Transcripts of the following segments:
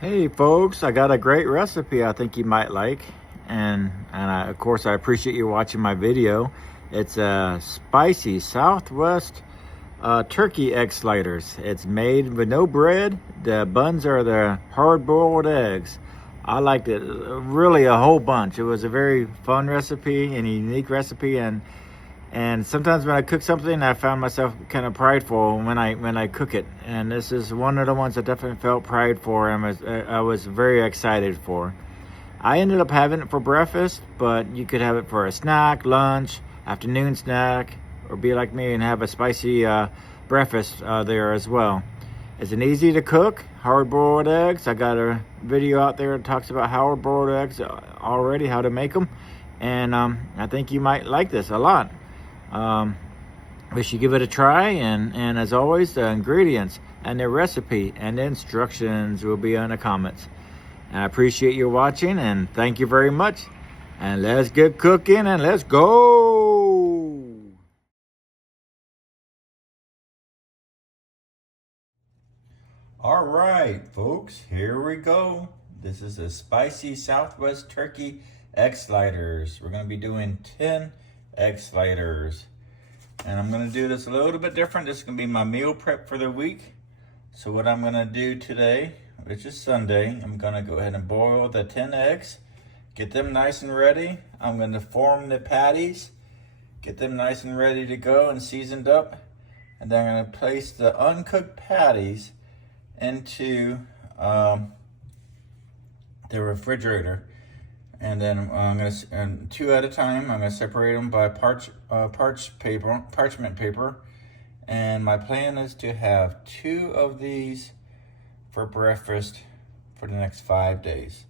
Hey folks, I got a great recipe I think you might like, and of course I appreciate you watching my video. It's a spicy Southwest turkey egg sliders. It's made with no bread. The buns are the hard-boiled eggs. I liked it really a whole bunch. It was a very fun recipe and a unique recipe, and sometimes when I cook something, I found myself kind of prideful when I cook it. And this is one of the ones I definitely felt pride for, and I was very excited for. I ended up having it for breakfast, but you could have it for a snack, lunch, afternoon snack, or be like me and have a spicy breakfast there as well. It's an easy to cook, hard-boiled eggs. I got a video out there that talks about hard-boiled eggs already, how to make them. And I think you might like this a lot. We should give it a try, and as always, the ingredients and the recipe and the instructions will be in the comments. And I appreciate you watching, and thank you very much. And let's get cooking, and let's go. All right, folks, here we go. This is a spicy Southwest turkey egg sliders. We're going to be doing 10 egg sliders. And I'm going to do this a little bit different. This is going to be my meal prep for the week. So what I'm going to do today, which is Sunday, I'm going to go ahead and boil the 10 eggs. Get them nice and ready. I'm going to form the patties. Get them nice and ready to go and seasoned up. And then I'm going to place the uncooked patties into the refrigerator. And then I'm going to, two at a time, I'm going to separate them by parchment paper. And my plan is to have 2 of these for breakfast for the next 5 days.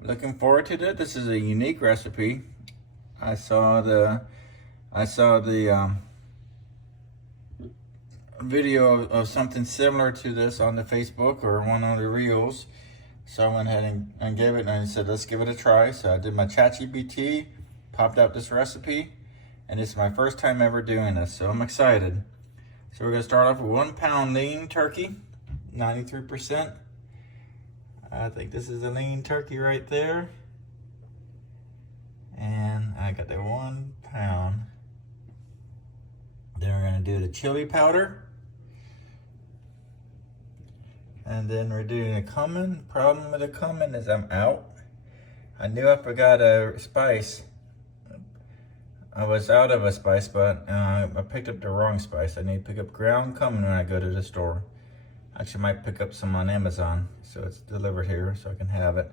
Looking forward to that. This is a unique recipe. I saw the video of something similar to this on the Facebook or one of the reels. So I went ahead and gave it, and I said, let's give it a try. So I did my ChatGPT, popped out this recipe, and it's my first time ever doing this, so I'm excited. So we're gonna start off with 1 pound lean turkey, 93%. I think this is a lean turkey right there. And I got the 1 pound. Then we're gonna do the chili powder. And then we're doing a cumin. Problem with the cumin is I'm out. I knew I forgot a spice. I was out of a spice, but I picked up the wrong spice. I need to pick up ground cumin when I go to the store. Actually, might pick up some on Amazon, so it's delivered here, so I can have it.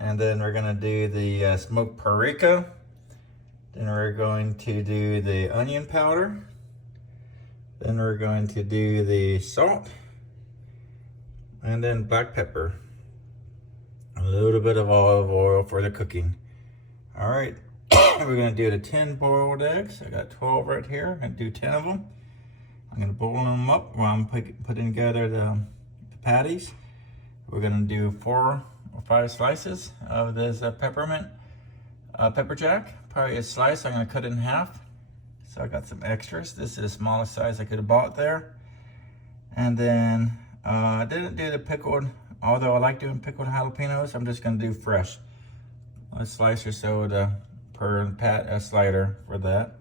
And then we're gonna do the smoked paprika. Then we're going to do the onion powder. Then we're going to do the salt. And then black pepper. A little bit of olive oil for the cooking. All right, we're gonna do the 10 boiled eggs. I got 12 right here. I'm gonna do 10 of them. I'm gonna boil them up while I'm putting together the patties. We're gonna do 4 or 5 slices of this pepper jack. Probably a slice, I'm gonna cut it in half. So I got some extras. This is the smallest size I could have bought there. And then I didn't do the pickled, although I like doing pickled jalapeños. I'm just gonna do fresh. A slice or so per slider for that.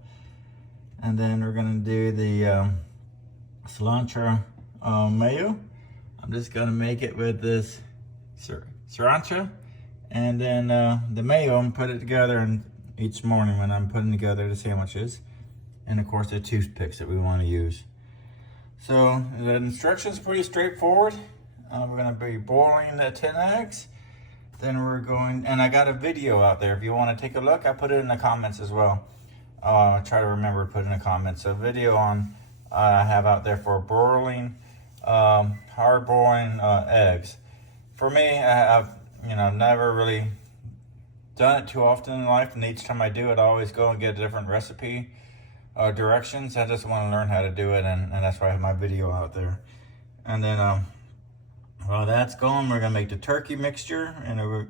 And then we're gonna do the cilantro mayo. I'm just gonna make it with this sriracha. And then the mayo, I'm put it together each morning when I'm putting together the sandwiches. And of course the toothpicks that we wanna use. So the instructions are pretty straightforward. We're gonna be boiling the 10 eggs. Then we're going, and I got a video out there. If you wanna take a look, I put it in the comments as well. I'll try to remember to put in the comments. A video I have out there for boiling, hard boiling eggs. For me, I've never really done it too often in life, and each time I do it, I always go and get a different recipe. Directions. I just want to learn how to do it, and that's why I have my video out there. And then while that's going, we're gonna make the turkey mixture.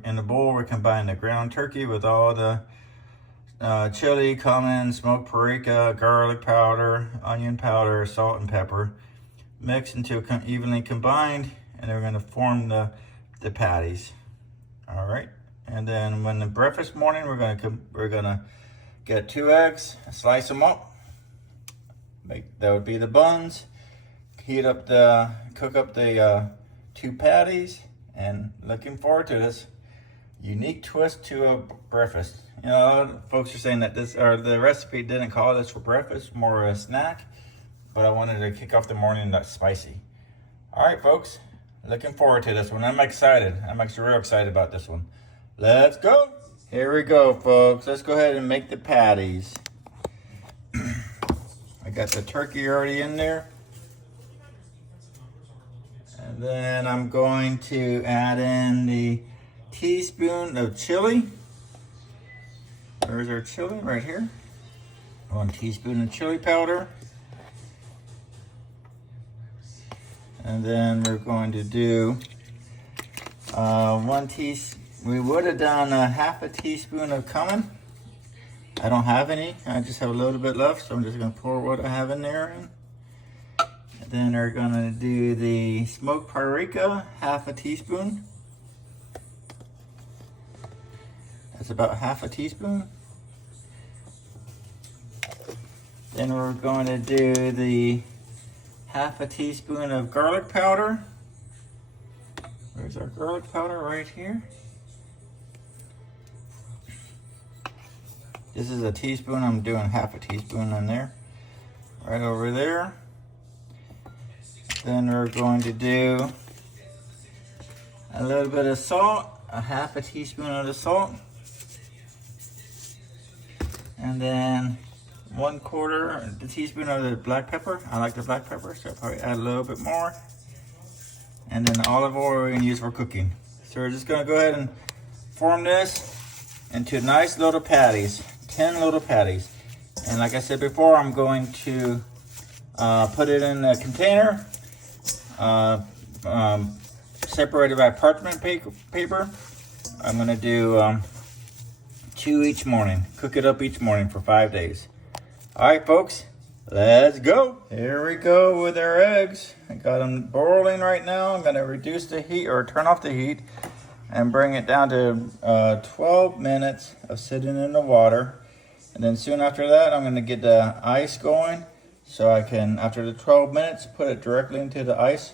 In the bowl, we're combining the ground turkey with all the chili, cumin, smoked paprika, garlic powder, onion powder, salt, and pepper. Mix until evenly combined, and then we're gonna form the the patties. All right, and then when the breakfast morning, we're gonna get 2 eggs, slice them up. That would be the buns. Cook up the 2 patties, and looking forward to this unique twist to a breakfast. You know, a lot of folks are saying that the recipe didn't call this for breakfast, more a snack, but I wanted to kick off the morning that's spicy. All right, folks. Looking forward to this one. I'm excited. I'm actually real excited about this one. Let's go. Here we go, folks. Let's go ahead and make the patties. I got the turkey already in there. And then I'm going to add in the teaspoon of chili. There's our chili right here. 1 teaspoon of chili powder. And then we're going to do 1 teaspoon. We would have done half a teaspoon of cumin. I don't have any. I just have a little bit left, so I'm just going to pour what I have in there. And then we're going to do the smoked paprika, half a teaspoon. That's about half a teaspoon. Then we're going to do the half a teaspoon of garlic powder. Where's our garlic powder? Right here. This is a teaspoon. I'm doing half a teaspoon in there. Right over there. Then we're going to do a little bit of salt. A half a teaspoon of the salt. And then 1/4 teaspoon of the black pepper. I like the black pepper, so I'll probably add a little bit more. And then olive oil we're going to use for cooking. So we're just going to go ahead and form this into nice little patties. 10 little patties. And like I said before, I'm going to put it in a container, separated by parchment paper. I'm going to do 2 each morning. Cook it up each morning for 5 days. All right, folks, let's go. Here we go with our eggs. I got them boiling right now. I'm gonna reduce the heat or turn off the heat and bring it down to 12 minutes of sitting in the water. And then soon after that, I'm gonna get the ice going so I can, after the 12 minutes, put it directly into the ice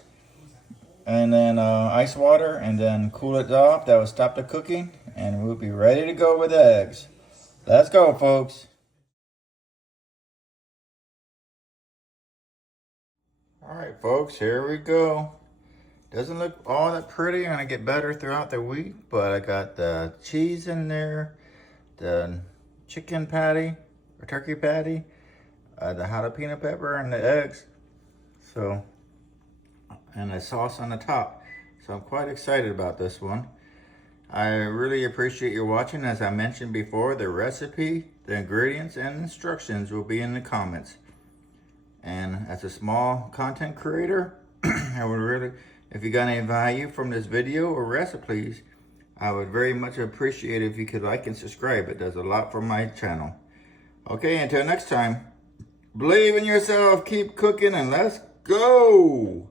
and then ice water and then cool it off. That will stop the cooking and we'll be ready to go with the eggs. Let's go, folks. All right, folks, here we go. Doesn't look all that pretty. I'm gonna get better throughout the week, but I got the cheese in there, the chicken patty or turkey patty, the jalapeno pepper, and the eggs. So, and the sauce on the top. So I'm quite excited about this one. I really appreciate you watching. As I mentioned before, the recipe, the ingredients, and instructions will be in the comments. And as a small content creator, I would really, if you got any value from this video or recipes, I would very much appreciate it if you could like and subscribe. It does a lot for my channel. Okay, until next time, believe in yourself, keep cooking, and let's go.